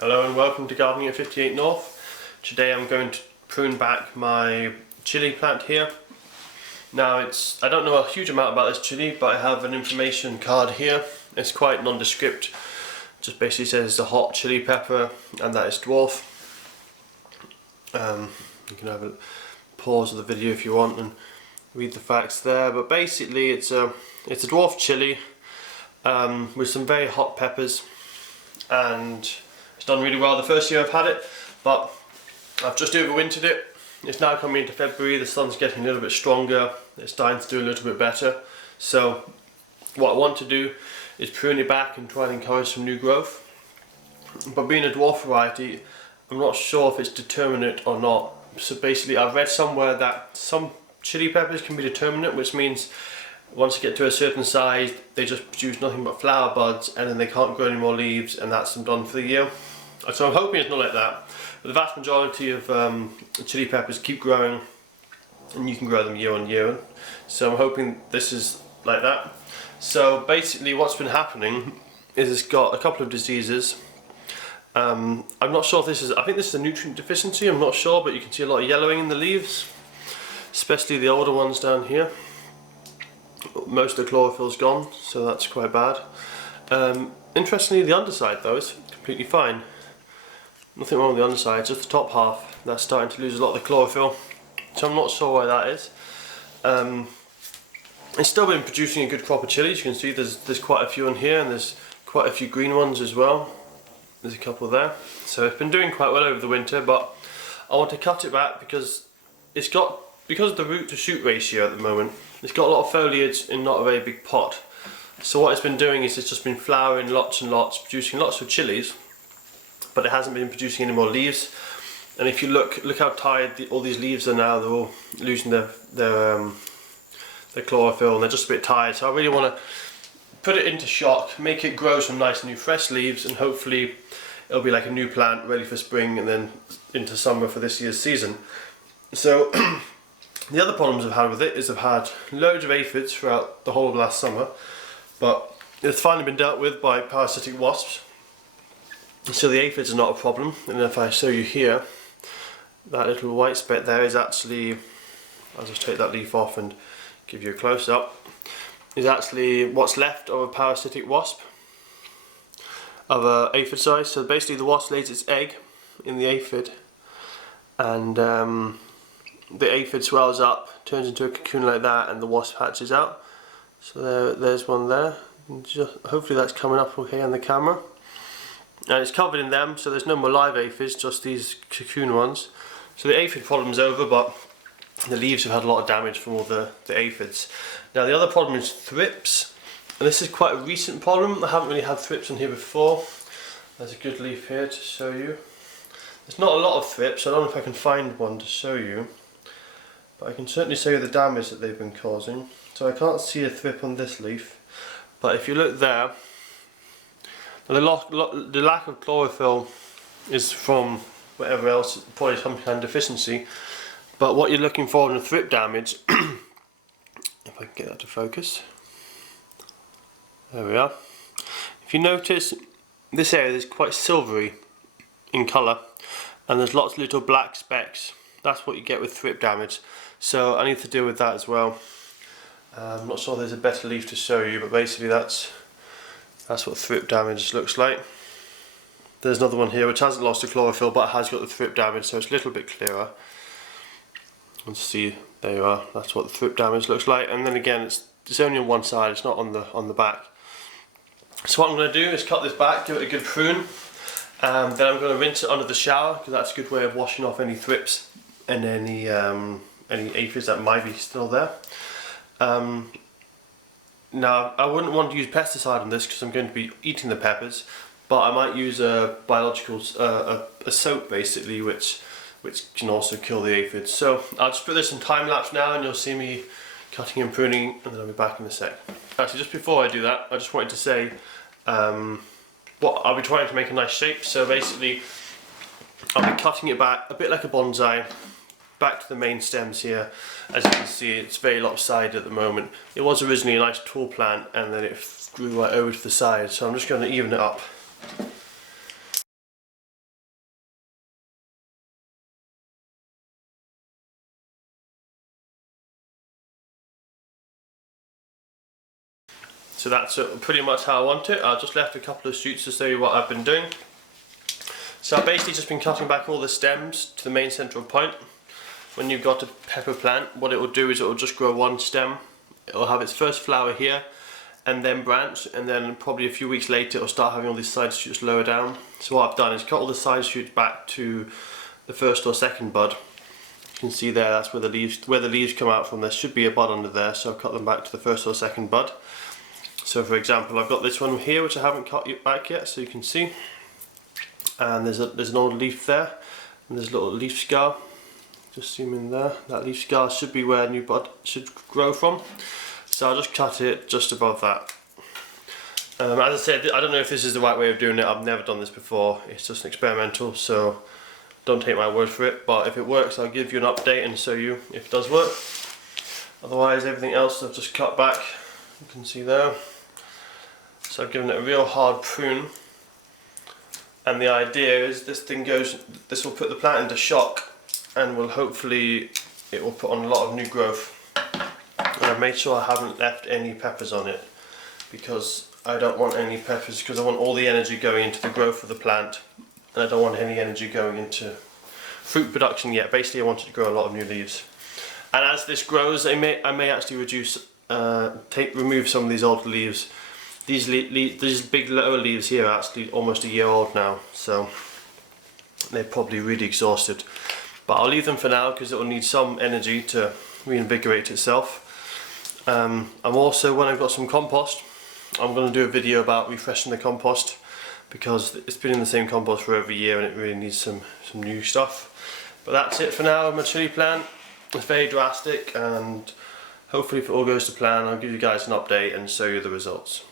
Hello and welcome to Gardening at 58 North. Today I'm going to prune back my chilli plant here. Now I don't know a huge amount about this chilli, but I have an information card here. It's quite nondescript. Just basically says it's a hot chili pepper and that it's dwarf. You can have a pause of the video if you want and read the facts there, but basically it's a dwarf chili with some very hot peppers, and it's done really well the first year I've had it, but I've just overwintered it. It's now coming into February, the sun's getting a little bit stronger, it's starting to do a little bit better. So what I want to do is prune it back and try and encourage some new growth. But being a dwarf variety, I'm not sure if it's determinate or not. So basically I've read somewhere that some chili peppers can be determinate, which means once you get to a certain size they just produce nothing but flower buds and then they can't grow any more leaves, and that's them done for the year. So I'm hoping it's not like that, but the vast majority of chili peppers keep growing and you can grow them year on year, so I'm hoping this is like that. So basically what's been happening is it's got a couple of diseases. I'm not sure if this is, I think this is a nutrient deficiency, I'm not sure, but you can see a lot of yellowing in the leaves, especially the older ones down here. Most of the chlorophyll's gone, so that's quite bad. Interestingly, the underside though is completely fine. Nothing wrong with the underside, just the top half that's starting to lose a lot of the chlorophyll, so I'm not sure why that is. It's still been producing a good crop of chilies. You can see there's quite a few in here, and there's quite a few green ones as well. There's a couple there, so it's been doing quite well over the winter, but I want to cut it back because because of the root to shoot ratio at the moment, it's got a lot of foliage in not a very big pot. So what it's been doing is it's just been flowering lots and lots, producing lots of chilies, but it hasn't been producing any more leaves. And if you look how tired all these leaves are now. They're all losing their chlorophyll and they're just a bit tired. So I really want to put it into shock, make it grow some nice new fresh leaves, and hopefully it'll be like a new plant ready for spring and then into summer for this year's season. So the other problems I've had with it is I've had loads of aphids throughout the whole of last summer, but it's finally been dealt with by parasitic wasps. So the aphids are not a problem, and if I show you here, that little white speck there is actually, I'll just take that leaf off and give you a close-up, is actually what's left of a parasitic wasp of a aphid size. So basically the wasp lays its egg in the aphid, and the aphid swells up, turns into a cocoon like that, and the wasp hatches out. So there's one there. Hopefully that's coming up okay on the camera. And it's covered in them, so there's no more live aphids, just these cocoon ones. So the aphid problem's over, but the leaves have had a lot of damage from all the aphids. Now the other problem is thrips, and this is quite a recent problem. I haven't really had thrips on here before. There's a good leaf here to show you. There's not a lot of thrips, so I don't know if I can find one to show you, but I can certainly show you the damage that they've been causing. So I can't see a thrip on this leaf, but if you look there, the lack of chlorophyll is from whatever else, probably some kind of deficiency. But what you're looking for in the thrip damage, if I can get that to focus, there we are. If you notice, this area is quite silvery in colour, and there's lots of little black specks. That's what you get with thrip damage. So I need to deal with that as well. I'm not sure there's a better leaf to show you, but basically that's what thrip damage looks like. There's another one here which hasn't lost the chlorophyll but has got the thrip damage, so it's a little bit clearer. Let's see, there you are. That's what the thrip damage looks like. And then again, it's only on one side, it's not on the back. So what I'm going to do is cut this back, give it a good prune, and then I'm going to rinse it under the shower, because that's a good way of washing off any thrips and any aphids that might be still there. Now I wouldn't want to use pesticide on this because I'm going to be eating the peppers, but I might use a biological a soap basically, which can also kill the aphids. So I'll just put this in time lapse now, and you'll see me cutting and pruning, and then I'll be back in a sec. Actually, just before I do that, I just wanted to say what I'll be trying to make a nice shape. So basically I'll be cutting it back a bit like a bonsai, back to the main stems here. As you can see, it's very lopsided at the moment. It was originally a nice tall plant, and then it grew right over to the side, so I'm just going to even it up. So that's pretty much how I want it. I've just left a couple of shoots to show you what I've been doing. So I've basically just been cutting back all the stems to the main central point. When you've got a pepper plant, what it will do is it will just grow one stem. It will have its first flower here and then branch, and then probably a few weeks later it will start having all these side shoots lower down. So what I've done is cut all the side shoots back to the first or second bud. You can see there, that's where the leaves come out from. There should be a bud under there, so I've cut them back to the first or second bud. So for example, I've got this one here which I haven't cut back yet, so you can see. And there's an old leaf there, and there's a little leaf scar. Just zoom in there. That leaf scar should be where a new bud should grow from. So I'll just cut it just above that. As I said, I don't know if this is the right way of doing it. I've never done this before. It's just an experimental, so don't take my word for it. But if it works, I'll give you an update and show you if it does work. Otherwise, everything else I've just cut back. You can see there. So I've given it a real hard prune. And the idea is this will put the plant into shock, and will hopefully, it will put on a lot of new growth. And I've made sure I haven't left any peppers on it, because I don't want any peppers, because I want all the energy going into the growth of the plant, and I don't want any energy going into fruit production yet. Basically I want it to grow a lot of new leaves. And as this grows, I may actually remove some of these old leaves. These big lower leaves here are actually almost a year old now, so they're probably really exhausted. But I'll leave them for now because it will need some energy to reinvigorate itself. I'm also, when I've got some compost, I'm going to do a video about refreshing the compost, because it's been in the same compost for over a year and it really needs some new stuff. But that's it for now. My chilli plant, it's very drastic, and hopefully if it all goes to plan, I'll give you guys an update and show you the results.